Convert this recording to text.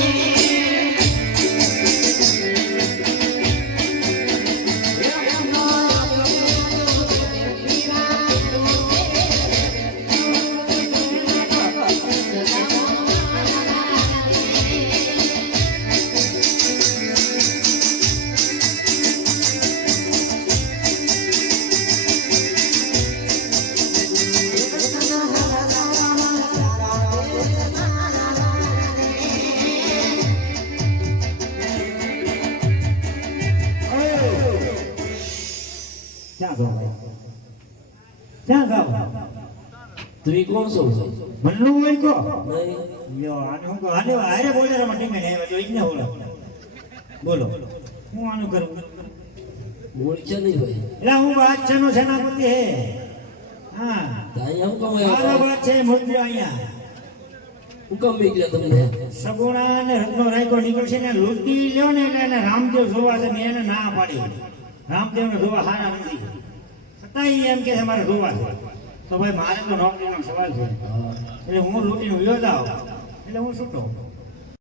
me. ક્યાં ગાવ ક્યાં ગાવ તું કોણ છો મનનું હોય કો લ્યો આને હું કહું આને હારે બોલે રે ટીમે ને જો ઈજને બોલો બોલો હું આનું કરું છે નહીં ભાઈ એટલે હું બાદશાહનો સેનાપતિ હે હા તો અહીંયા હું મારો કમાયો બાદ છે મોકલ્યો અહીંયા હુકમ તમને સગુણા ને રત્નો રાયકો નીકળશે ને લૂંટી લ્યો ને એટલે એને રામદેવ જોવા છે મેં એને ના પાડી રામદેવ ને જોવા હારા નથી છતાંય એમ કે મારે જોવા છે? તો ભાઈ મારે તો નોકરીનો સવાલ છે. એટલે હું લૂંટીને વયો જાઉં એટલે હું છૂટો